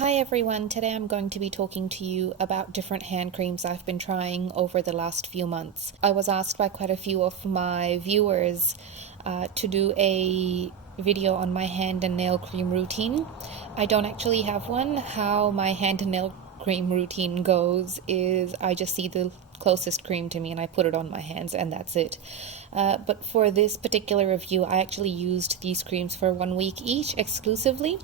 Hi everyone, today I'm going to be talking to you about different hand creams I've been trying over the last few months. I was asked by quite a few of my viewers to do a video on my hand and nail cream routine. I don't actually have one. How my hand and nail cream routine goes is I just see the closest cream to me and I put it on my hands and that's it. But for this particular review, I actually used these creams for 1 week each exclusively.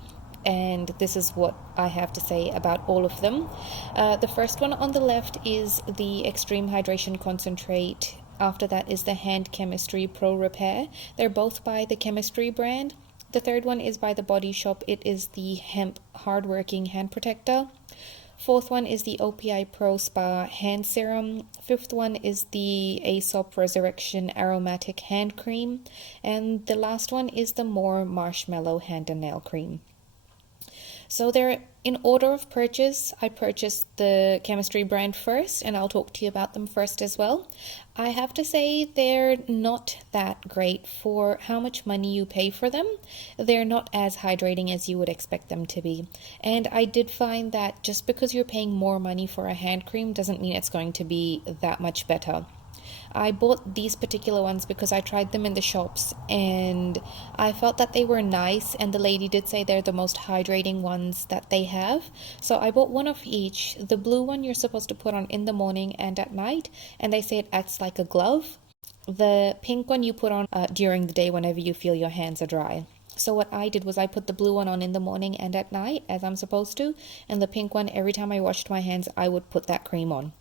And this is what I have to say about all of them. The first one on the left is the Extreme Hydration Concentrate. After that is the Hand Chemistry Pro Repair. They're both by the Chemistry brand. The third one is by the Body Shop. It is the Hemp Hardworking Hand Protector. Fourth one is the OPI Pro Spa Hand Serum. Fifth one is the Aesop Resurrection Aromatic Hand Cream. And the last one is the More Marshmallow Hand and Nail Cream. So they're in order of purchase. I purchased the Chemistry brand first, and I'll talk to you about them first as well. I have to say they're not that great for how much money you pay for them. They're not as hydrating as you would expect them to be. And I did find that just because you're paying more money for a hand cream doesn't mean it's going to be that much better. I bought these particular ones because I tried them in the shops and I felt that they were nice, and the lady did say they're the most hydrating ones that they have. So I bought one of each. The blue one you're supposed to put on in the morning and at night, and they say it acts like a glove. The pink one you put on during the day whenever you feel your hands are dry. So what I did was I put the blue one on in the morning and at night as I'm supposed to, and the pink one, every time I washed my hands, I would put that cream on.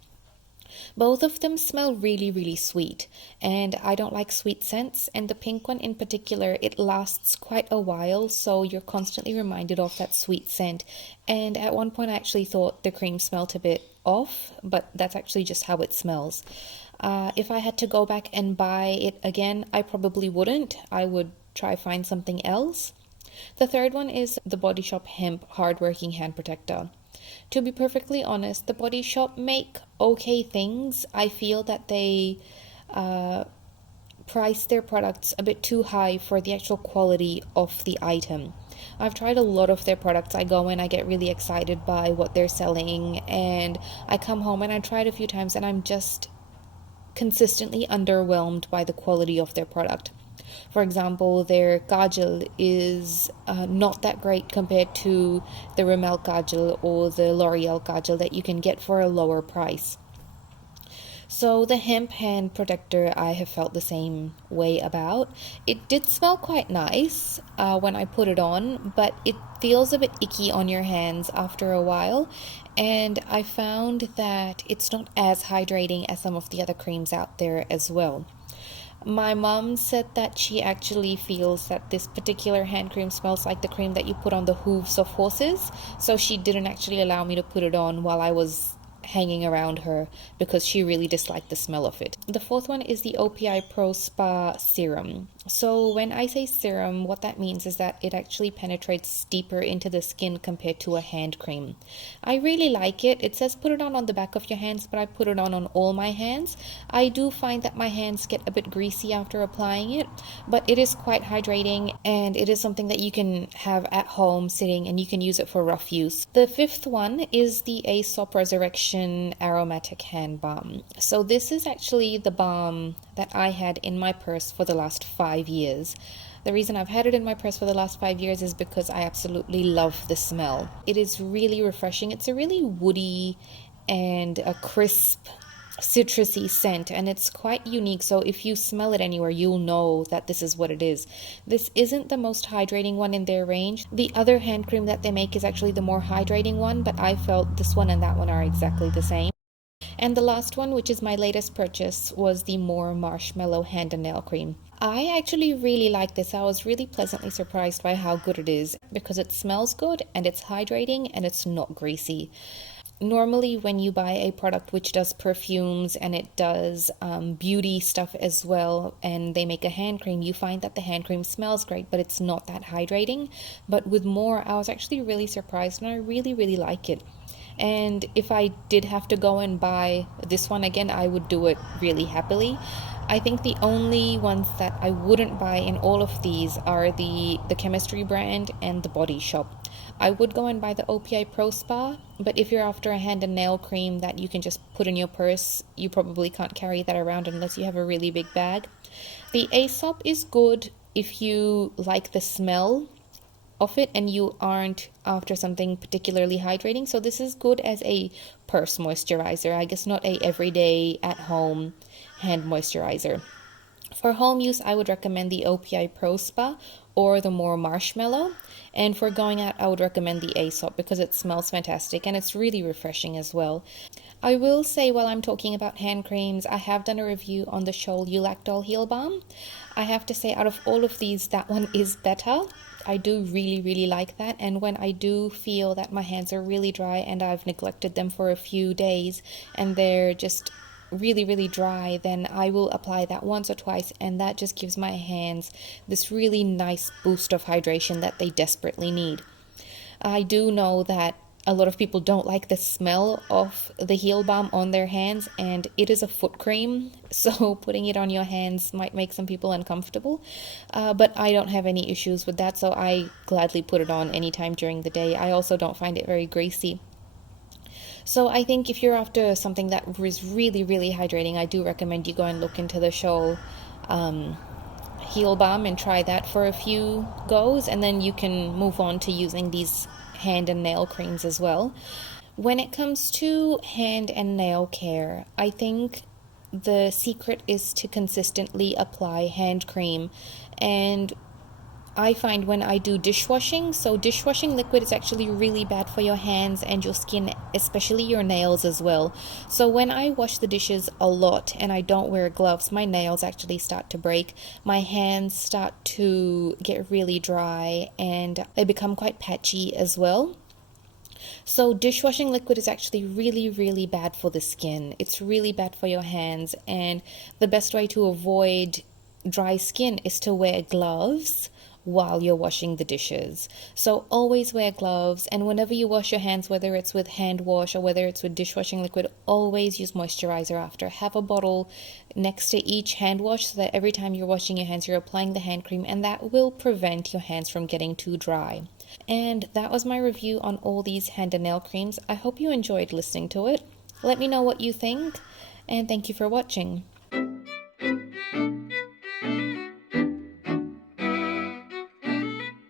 Both of them smell really, really sweet, and I don't like sweet scents, and the pink one in particular, it lasts quite a while, so you're constantly reminded of that sweet scent. And at one point I actually thought the cream smelled a bit off, but that's actually just how it smells. If I had to go back and buy it again, I probably wouldn't. I would try find something else. The third one is the Body Shop Hemp Hardworking Hand Protector. To be perfectly honest, the Body Shop make okay things. I feel that they price their products a bit too high for the actual quality of the item. I've tried a lot of their products. I go in, I get really excited by what they're selling, and I come home and I try it a few times and I'm just consistently underwhelmed by the quality of their product. For example, their kajal is not that great compared to the Rimmel kajal or the L'Oreal kajal that you can get for a lower price. So the hemp hand protector I have felt the same way about. It did smell quite nice when I put it on, but it feels a bit icky on your hands after a while, and I found that it's not as hydrating as some of the other creams out there as well. My mom said that she actually feels that this particular hand cream smells like the cream that you put on the hooves of horses, so she didn't actually allow me to put it on while I was hanging around her because she really disliked the smell of it. The fourth one is the OPI Pro Spa Serum. So when I say serum, what that means is that it actually penetrates deeper into the skin compared to a hand cream. I really like it. It says put it on the back of your hands, but I put it on all my hands. I do find that my hands get a bit greasy after applying it, but it is quite hydrating, and it is something that you can have at home sitting and you can use it for rough use. The fifth one is the Aesop Resurrection Aromatic Hand Balm. So this is actually the balm that I had in my purse for the last 5 years. The reason I've had it in my purse for the last 5 years is because I absolutely love the smell. It is really refreshing. It's a really woody and a crisp, citrusy scent, and it's quite unique. So if you smell it anywhere, you'll know that this is what it is. This isn't the most hydrating one in their range. The other hand cream that they make is actually the more hydrating one, but I felt this one and that one are exactly the same. And the last one, which is my latest purchase, was the More Marshmallow Hand and Nail Cream. I actually really like this. I was really pleasantly surprised by how good it is because it smells good and it's hydrating and it's not greasy. Normally when you buy a product which does perfumes and it does beauty stuff as well, and they make a hand cream, you find that the hand cream smells great, but it's not that hydrating. But with More, I was actually really surprised and I really, really like it. And if I did have to go and buy this one again, I would do it really happily. I think the only ones that I wouldn't buy in all of these are the Chemistry brand and the Body Shop. I would go and buy the OPI Pro Spa, but if you're after a hand and nail cream that you can just put in your purse, you probably can't carry that around unless you have a really big bag. The Aesop is good if you like the smell of it and you aren't after something particularly hydrating. So this is good as a purse moisturizer. I guess not a everyday at home hand moisturizer. For home use, I would recommend the OPI Pro Spa or the more marshmallow. And for going out, I would recommend the Aesop because it smells fantastic and it's really refreshing as well. I will say while I'm talking about hand creams, I have done a review on the Scholl Ulactol Heel Balm. I have to say out of all of these, that one is better. I do really like that, and when I do feel that my hands are really dry and I've neglected them for a few days and they're just really dry, then I will apply that once or twice, and that just gives my hands this really nice boost of hydration that they desperately need. I do know that a lot of people don't like the smell of the heel balm on their hands, and it is a foot cream, so putting it on your hands might make some people uncomfortable, but I don't have any issues with that, so I gladly put it on anytime during the day. I also don't find it very greasy. So I think if you're after something that is really hydrating, I do recommend you go and look into the Scholl heel balm and try that for a few goes, and then you can move on to using these hand and nail creams as well. When it comes to hand and nail care, I think the secret is to consistently apply hand cream. And I find when I do dishwashing, so dishwashing liquid is actually really bad for your hands and your skin, especially your nails as well. So when I wash the dishes a lot and I don't wear gloves, my nails actually start to break. My hands start to get really dry and they become quite patchy as well. So dishwashing liquid is actually really bad for the skin. It's really bad for your hands, and the best way to avoid dry skin is to wear gloves while you're washing the dishes. So always wear gloves, and whenever you wash your hands, whether it's with hand wash or whether it's with dishwashing liquid, always use moisturizer after. Have a bottle next to each hand wash so that every time you're washing your hands, you're applying the hand cream, and that will prevent your hands from getting too dry. And that was my review on all these hand and nail creams. I hope you enjoyed listening to it. Let me know what you think, and thank you for watching.